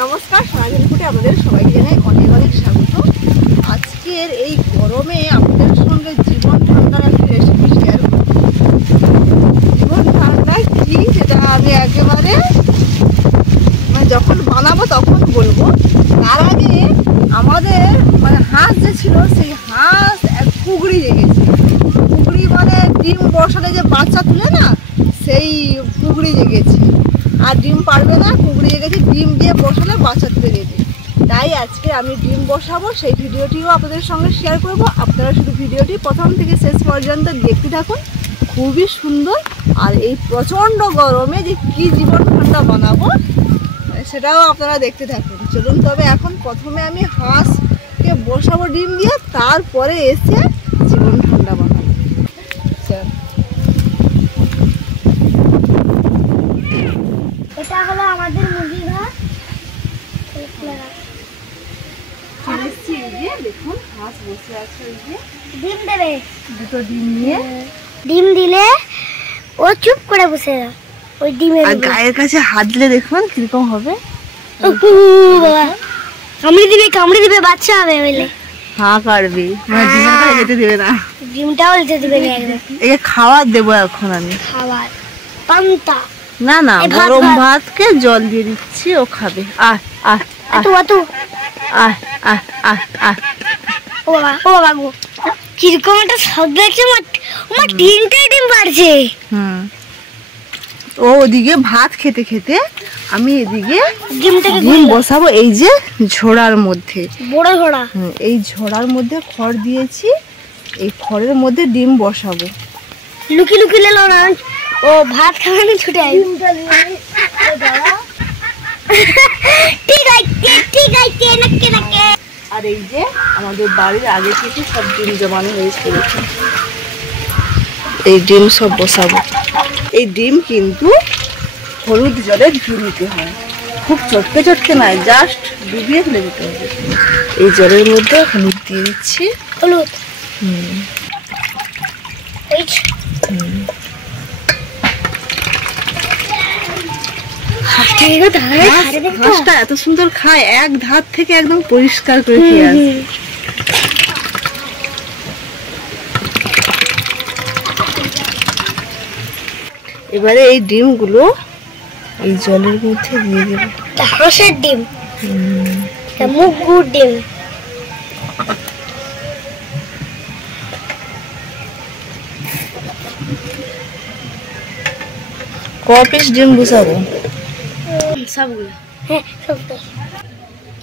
নমস্কার, সোনাঝুরি ফুটে আপনাদের সবাইকে জানাই অনেক অনেক স্বাগত। আজকের এই গরমে আপনাদের সঙ্গে জীবন ঠান্ডার একটি রেসিপি শেয়ার করব। জীবন ঠান্ডা কি সেটা আমি একেবারে যখন বানাবো তখন বলবো। তার আগে আমাদের হাঁস যে ছিল সেই হাঁস এক পুকুরি জেগেছে। পুকুরি ডিম বসালে যে বাচ্চা তুলে না, সেই পুকুরি জেগেছে। আর ডিম পারবে না, পুকুরি জেগেছে, ডিম দিয়ে বসালে বাচ্চা তুলে দেবে। তাই আজকে আমি ডিম বসাবো, সেই ভিডিওটিও আপনাদের সঙ্গে শেয়ার করব। আপনারা শুধু ভিডিওটি প্রথম থেকে শেষ পর্যন্ত দেখতে থাকুন, খুবই সুন্দর। আর এই প্রচণ্ড গরমে যে কী জীবন ঠান্ডা বানাবো সেটাও আপনারা দেখতে থাকুন। চলুন তবে এখন প্রথমে আমি হাঁসকে বসাবো ডিম দিয়ে, তারপরে এসে জীবন ঠান্ডা বানাবো। এটা হলো আমাদের মুরগির ঘর। দেখুন হাঁস বসে আছে, ডিম দেবে, দুটো ডিম নিয়ে। ডিম দিলে ও চুপ করে বসে যায় ওই ডিমের গায়ের কাছে হাত দিলে দেখুন কিরকম হবে। কামড়ে দিবে বাচ্চা হবে বলে হাঁ কাটবে, ডিমটা যেতে দেবে না, ডিমটাও যেতে দিবে না। একদম একে খাবার দেবো এখন আমি। খাবার পান্তা না না, গরম ভাতকে জল দিয়ে দিচ্ছি, ও খাবে। আহ আহ আতু আতু আহ আহ আহ আহ। ও বাবা গো, কিরকম একটা শব্দ হচ্ছে। আমার তিনটাই ডিম পারছে। ও ওদিকে ভাত খেতে খেতে আমি এদিকে ডিম বসাবো। এই যে ঝোড়ার মধ্যে, বড় ঝোড়া, এই ঝোড়ার মধ্যে খড় দিয়েছি, এই খড়ের মধ্যে ডিম বসাবো। লুকি লুকি লেলো না, ও ভাত খাওয়ানো ছুটে আই। ঠিক আছে ঠিক আছে, নাকে নাকে। আর এই যে আমাদের বাড়ির আগে থেকে সব ডিম জমানো হয়েছে, এই ডিম সব বসাবো। এই ডিম কিন্তু হলুদ জলে ধুয়ে নিতে হয়, খুব চটকে চটকে নয়, জাস্ট ডুবিয়ে ফেলে দিতে হবে। এই জলের মধ্যে হলুদ দিয়ে দিচ্ছি। হলুদ হাঁসটা এত সুন্দর খায়, এক ধার থেকে একদম পরিষ্কার করে খেয়ে আসে। এবারে এই ডিমগুলো এই জলের মধ্যে দিয়ে দেবো। হাঁসের ডিম, মুরগির ডিম। ক পিস ডিম বসাবো? সবগুলো, হ্যাঁ সবটা।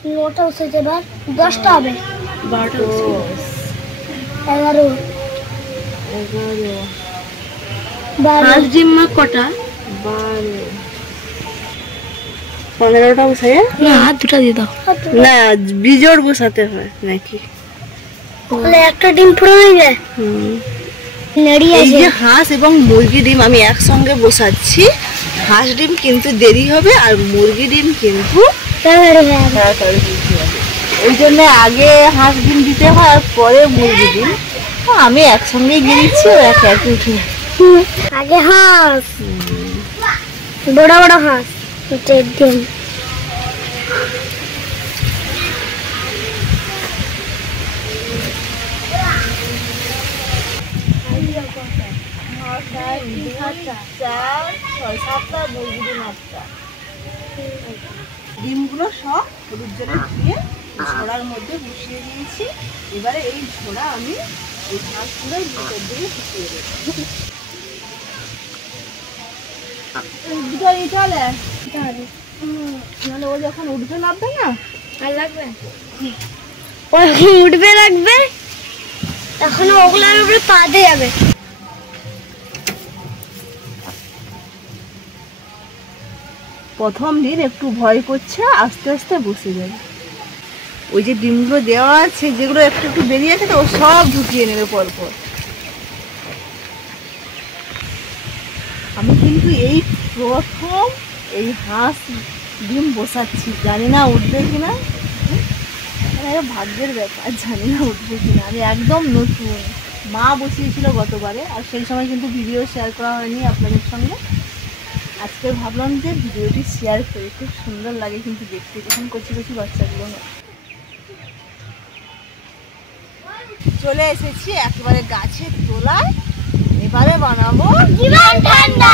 9টা বসেছে, এবার 10টা হবে। 12, 11, 12 ডিম মা কটা? 12, 15টা বসাই। না, হাত দুটো দিয়ে দাও। না, বিজোড় বসাতে হয় নাকি? তাহলে একটা ডিম পুরো হয়ে যায়। এই যে হাঁস এবং মুরগি ডিম আমি একসঙ্গে বসাচ্ছি। হাঁস ডিম কিন্তু দেরি হবে, আর মুরগি ডিম কিন্তু তাড়াতাড়ি দিতে হবে। ওই জন্য আগে হাঁস ডিম দিতে হয় আর পরে মুরগি ডিম। আমি একসঙ্গেই দিয়ে দিচ্ছি, ও এক এক উঠে। আগে হাঁস, বড় বড় হাঁস ডিম। ডিমগুলো সব হলুদ জলে ধুয়ে ঝোড়ার মধ্যে বসিয়ে দিয়েছি। এবারে এই ঝোড়া আমি এই হাঁসগুলোর ভিতর দিয়ে ঢুকিয়ে দেবো। নাহলে ও যখন উঠবে লাগবে না, আর লাগবে উঠবে লাগবে, এখন ওগুলোর উপরে পা দিয়ে যাবে। প্রথম দিন একটু ভয় করছে, আস্তে আস্তে বসে যাবে। ওই যে ডিমগুলো দেওয়া আছে, যেগুলো একটু একটু বেরিয়ে আছে, ও সব ঢুকিয়ে নেবে পরপর। আমি কিন্তু এই প্রথম এই হাঁস ডিম বসাচ্ছি, জানি না উঠবে কিনা, ভাগ্যের ব্যাপার, জানি না উঠবে কিনা। আমি একদম নতুন, মা বসিয়েছিল গতবারে, আর সেই সময় কিন্তু ভিডিও শেয়ার করা হয়নি আপনাদের সঙ্গে। আজকে ভাবলাম যে ভিডিওটি শেয়ার করি, খুব সুন্দর লাগে কিন্তু দেখতে, যখন কচি কচি বাচ্চাগুলো হয়। চলে এসেছি একেবারে গাছের তলায়, এবারে বানাবো জীবন ঠান্ডা।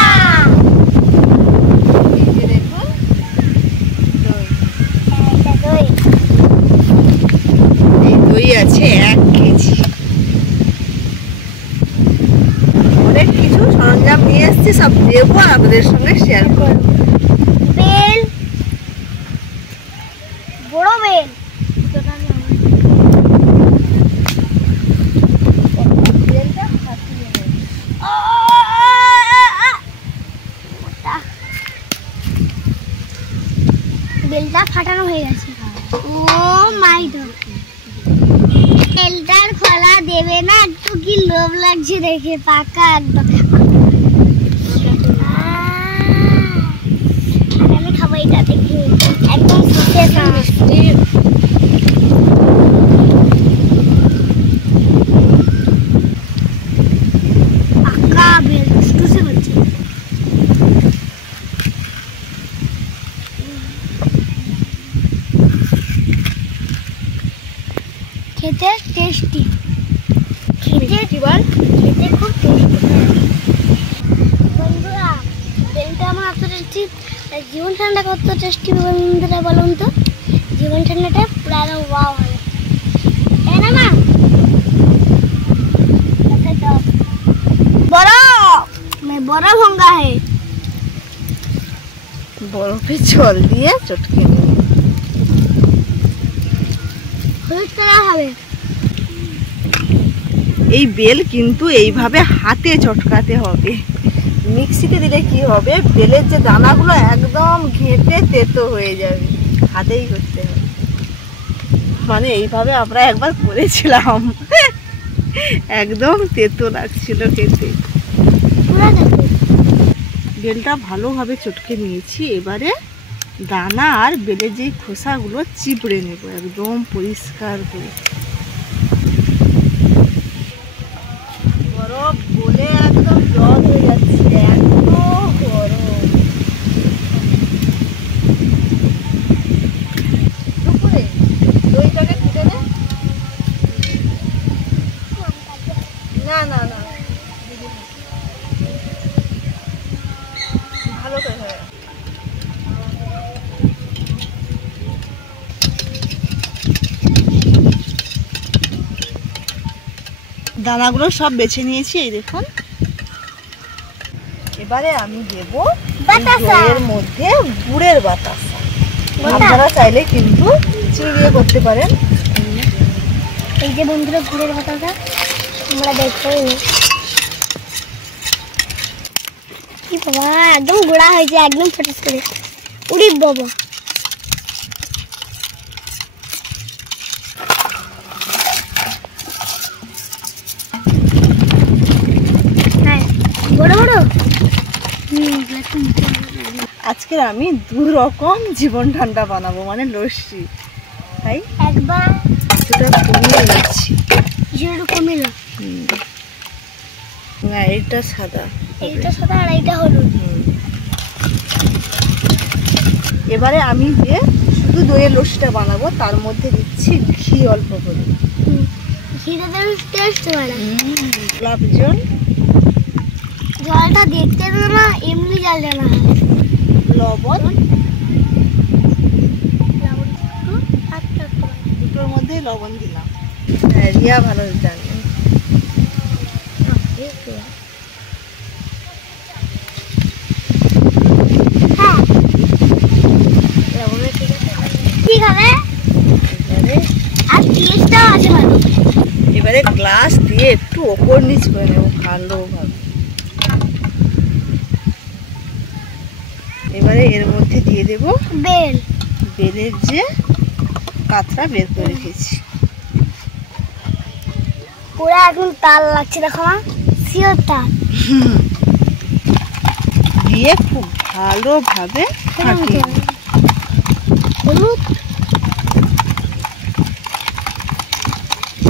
এই যে দেখুন দই। এটা দই। এই দই আছে 1 কেজি। অনেক কিছু সরঞ্জাম নিয়ে এসেছি, সব দেবো আর আপনাদের সঙ্গে শেয়ার করবো। বেল, বড় বেল, বেলটা ফাটিয়ে নেব। বেলটা ফাটানো হয়ে গেছে। ও মাই গড, বেলটার খোলা দেবে না? একটু কি লোভ লাগছে দেখে, পাকা একদম। আমি খাবো এটা দেখে, একদম পাকা বেল টুসে হচ্ছে। খেতে টেস্টি, খেতে খুব টেস্টি। বন্ধুরা, বেলটা আমার এত টেস্টি, জীবন ঠান্ডা কত টেস্টি বন্ধুরা বলুন তো। জীবন ঠান্ডাটা পুরো একদম ওয়াও হয়, তাই না মা? বড় ভঙ্গা है, বরফে জল দিয়ে চটকে নেব। হলুদ কালার হবে। এই বেল কিন্তু এইভাবে হাতে চটকাতে হবে, মিক্সিতে দিলে কি হবে, বেলের যে দানাগুলো একদম ঘেঁটে তেতো হয়ে যাবে, হাতেই করতে হবে। মানে এইভাবে আমরা একবার করেছিলাম, একদম তেতো লাগছিল খেতে। বেলটা ভালোভাবে চটকে নিয়েছি, এবারে দানা আর বেলের যে খোসাগুলো চিপড়ে নেব একদম পরিষ্কার করে। বরফ গলে একদম জল হয়ে যাচ্ছে, এত গরম। দুপুরে দইটাকে ফুটে নে। না না না, ভালো করে হবে। দানাগুলো সব বেছে নিয়েছি, এই দেখুন। এবারে আমি দেব দইয়ের মধ্যে গুড়ের বাতাসা। আপনারা চাইলে কিন্তু চিনি দিয়ে করতে পারেন। এই যে বন্ধুরা গুড়ের বাতাসা আমরা দেখতে, কি বাবা একদম গুঁড়া হয়েছে, একদম ফটাস করে। উড়ি বাবা, বড় বড়। আজকে আমি 2 রকম জীবন ঠান্ডা বানাবো, মানে লস্যি। তাই একবার কিছুটা কমিয়ে নিচ্ছি। কিছুটা কমিল। না, এটা সাদা, এইটা সাদা আর এইটা হলুদ। এবারে আমি যে শুধু দইয়ের লস্যিটা বানাবো, তার মধ্যে দিচ্ছি ঘি অল্প করে। ঘিটা দেবে টেস্ট বাড়ে। গোলাপ জল, জলটা দেখতে দেবে না, এমনি জল দেবে না। লবণ, লবণ দুটোর মধ্যে লবণ দিলাম। হ্যাঁ, রিয়া ভালো জানে। হ্যাঁ, লবণের ঠিক হবে। আর টেস্টটাও আছে ভালো। এবারে গ্লাস দিয়ে একটু ওপর নিচ করে নেব ভালোভাবে। এবারে এর মধ্যে দিয়ে দেব বেল, বেলের যে পাতটা বের করে রেখেছি। পুরো একদম তাল লাগছে, দেখো না, শিওর তাল। দিয়ে খুব ভালোভাবে ফাটিয়ে নেব। হলুদ।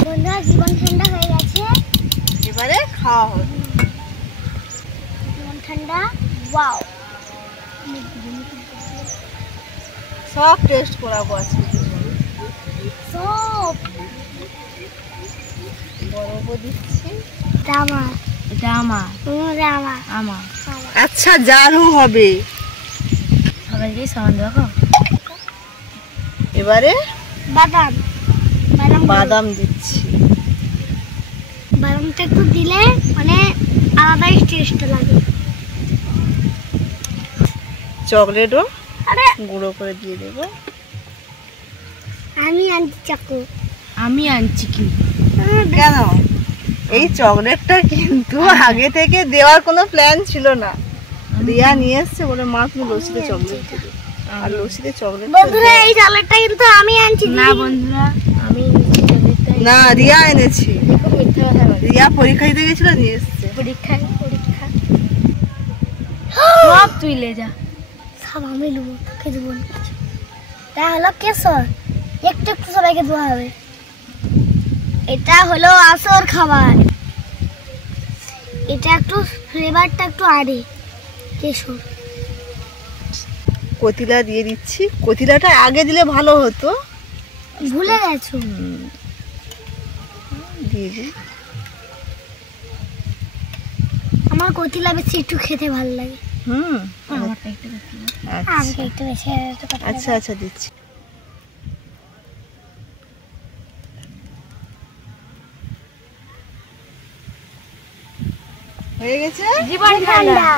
বন্ধুরা, জীবন ঠান্ডা হয়ে গেছে, এবারে খাওয়া হবে। জীবন ঠান্ডা, ওয়াও। সব টেস্ট করাবো আজকে। সব বরফও দিচ্ছি। এটা আমার, এটা আমার, এটা আমার, আমার। আচ্ছা যারও হবে। সবাইকে সামান দেখো। এবারে বাদাম, বাদাম, বাদাম দিচ্ছি। বাদামটা একটু দিলে মানে আলাদাই টেস্ট লাগে। চকলেটও আরে গুঁড়ো করে দিয়ে দেবো। আমি আনছি চাকু। আমি আনছি কি? কেন? এই চকলেটটা কিন্তু আগে থেকে দেওয়ার কোনো প্ল্যান ছিল না। রিয়া নিয়ে এসছে বলে মা তুমি লস্যিতে চকলেট দিবে, আর লস্যিতে চকলেট বন্ধুরা এই চকলেটটা কিন্তু আমি আনছি। না বন্ধুরা, আমি না রিয়া এনেছি। মিথ্যা কথা বলি। রিয়া পরীক্ষা দিতে গেছিল নিয়ে এসছে। পরীক্ষা সব তুই লে যা। সব আমি নেবো, তোকে দেবো না কিছু। এটা হলো কেশর, একটু একটু সবাইকে দেওয়া হবে। এটা হলো আসর খাবার, এটা একটু ফ্লেভারটা একটু আড়ে কেশর। কতিলা দিয়ে দিচ্ছি। কতিলাটা আগে দিলে ভালো হতো। ভুলে গেছো? দিয়ে দিই। আমার কতিলা বেশি একটু খেতে ভালো লাগে। আমারটা একটু দেখি। আমাকে একটু বেশি আচ্ছা আচ্ছা দিচ্ছি। হয়ে গেছে। জীবন ঠান্ডা।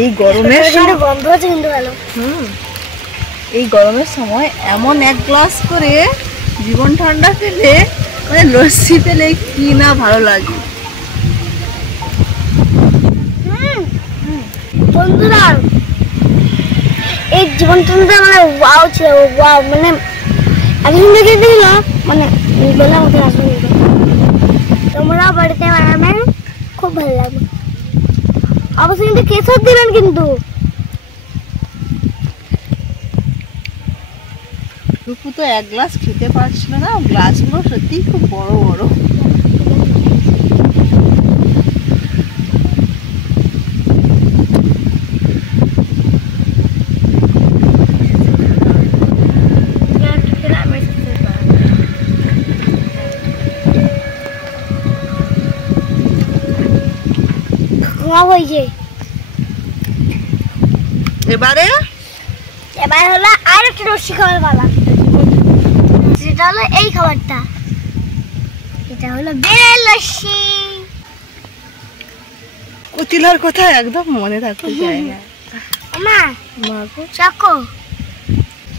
এই গরমের সময় গন্ধ আছে কিন্তু ভালো। এই গরমের সময় এমন এক গ্লাস করে জীবন ঠান্ডা পেলে মানে লস্যি পেলে কি না ভালো লাগে। বন্ধুরা এই জীবন ঠান্ডা মানে ওয়াও ছিল, ওয়াও মানে আমি দেখে দিলাম মানে বললাম ওকে আসবে। তোমরা বাড়িতে বানাবেন, খুব ভালো লাগবে। অবশ্যই কিন্তু কেশর দিবেন কিন্তু। রূপু তো এক গ্লাস খেতে পারছিল না, গ্লাসগুলো সত্যি খুব বড় বড়। হয়েছে এবারে এবার হলো আর একটা রসি খাবার পালা। সেটা হলো এই খাবারটা, এটা হলো বেলের লস্যি। কতিলার কথা একদম মনে থাকতে চায় না। মা মা গো। চাকো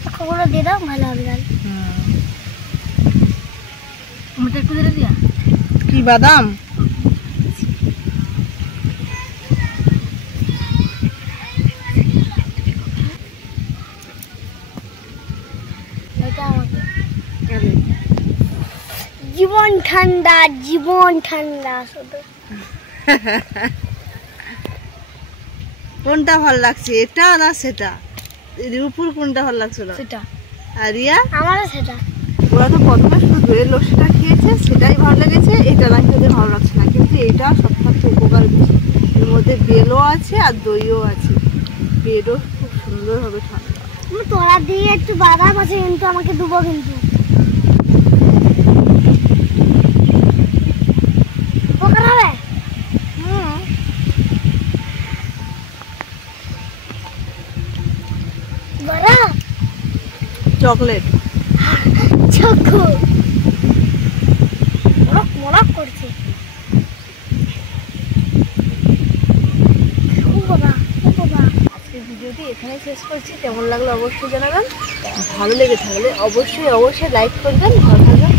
চাকোগুলো দিয়ে দাও, ভালো হবে তাহলে। আমারটা একটু দিয়ে দিয়া। কি বাদাম? এটা আমাকে। জীবন ঠান্ডা, জীবন ঠান্ডা শুধু। কোনটা ভালো লাগছে, এটা না সেটা? রূপুর কোনটা ভালো লাগছে না? সেটা। আর রিয়া? আমারও সেটা। ওরা তো প্রথমে শুধু দইয়ের লস্যিটা খেয়েছে, সেটাই ভালো লেগেছে। এটা নাকি ওদের ভালো লাগছে না, কিন্তু এটা সব থেকে উপকার বেশি। এর মধ্যে বেলও আছে আর দইও আছে। বেলও খুব সুন্দর হবে ঠান্ডা। তোরা দিয়ে একটু বাদাম আছে কিন্তু আমাকে দেবো কিন্তু। উপকার হবে। বড় চকলেট চকু মরক মরক করছে। ও বাবা, ও বাবা। আজকের ভিডিওটি এখানে শেষ করছি। কেমন লাগলো অবশ্যই জানাবেন। ভালো লেগে থাকলে অবশ্যই লাইক করবেন। ভালো থাকবেন।